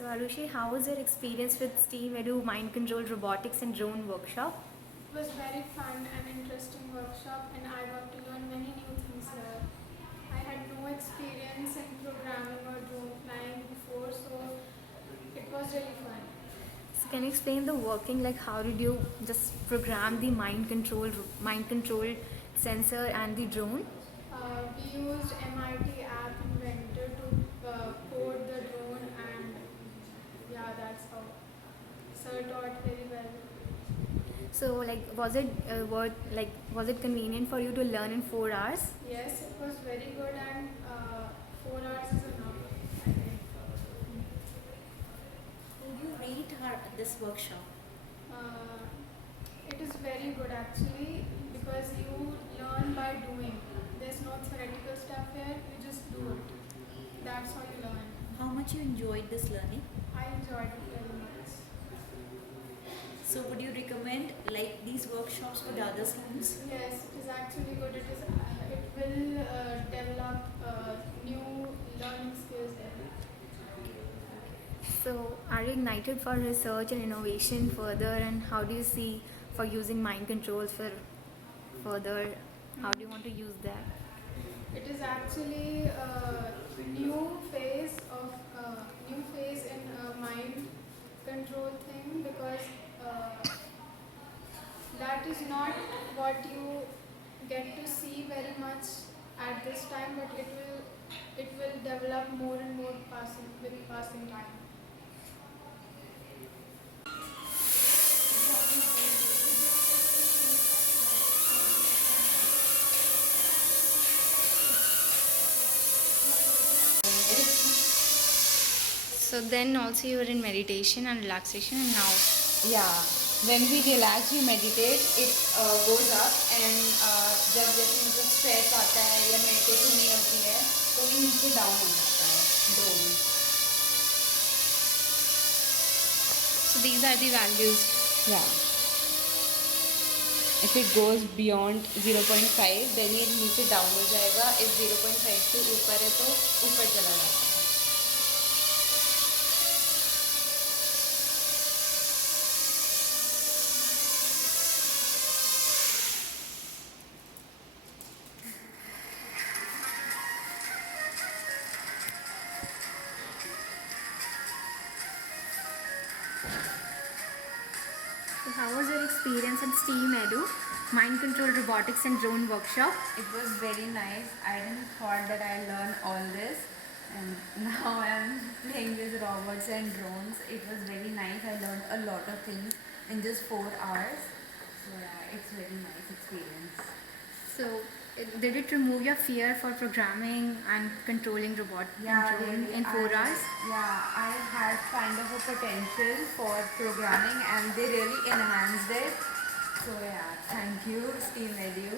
So Arushi, how was your experience with STEAMedu Mind Control Robotics and Drone Workshop? It was very fun and interesting workshop, and I got to learn many new things here. I had no experience in programming or drone flying before, so it was really fun. So can you explain the working, like how did you just program the mind control sensor and the drone? We used MIT app inventor to code the drone, and yeah, that's how. Sir taught very well. So like was it convenient for you to learn in 4 hours? Yes, it was very good, and 4 hours is enough, I think. Would you rate this workshop? Uh, it is very good actually because you learn by doing. There's no theoretical stuff here, you just do it. That's how you learn. How much you enjoyed this learning? I enjoyed it very much. So would you recommend like these workshops for the other students? Yes, it is actually good. It will develop new learning skills there. So are you ignited for research and innovation further, and how do you see for using mind controls for further? How do you want to use that? It is actually a new phase in mind control thing because that is not what you get to see very much at this time, but it will develop more and more with passing time. So then also you were in meditation and relaxation, and now Yeah, when we relax, we meditate, it goes up and जब जैसे मतलब stress आता है या meditation नहीं होती है तो ये नीचे डाउन हो जाता है drone. so these are the values. Yeah. If it goes beyond 0.5 then ये नीचे डाउन हो जाएगा. If 0.5 से ऊपर है तो ऊपर चला जाता है. So how was your experience at STEAMedu Mind Control Robotics and Drone Workshop? It was very nice. I didn't thought that I learned all this, and now I'm playing with robots and drones. It was very nice. I learned a lot of things in just 4 hours. So yeah, it's very nice experience. So did it remove your fear for programming and controlling robot and drone really, in 4 hours? Yeah, I had kind of a potential for programming, and they really enhanced it. So yeah, thank you, STEAMedu.